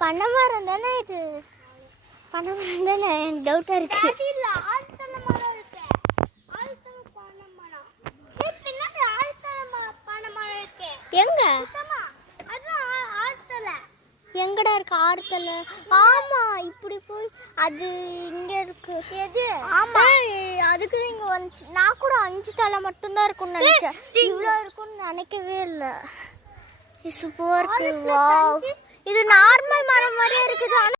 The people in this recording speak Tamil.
பனைமரம் தானே இது? பனைமரம் தானே? டவுட்டா இருக்கு. எங்க எங்கடா இருக்கு ஆறுதல? ஆமா, இப்படி போய் அது இங்க இருக்கு. எது? ஆமா, அதுக்கு இங்க வந்து நான் கூட 5 தலை மட்டும்தான் இருக்கும்னு நினைச்சேன். இவ்வளோ இருக்கும்னு நினைக்கவே இல்லை. சூப்பரா இருக்கு. வாவ், இது நார்மல் மரம் மாதிரியே இருக்குது.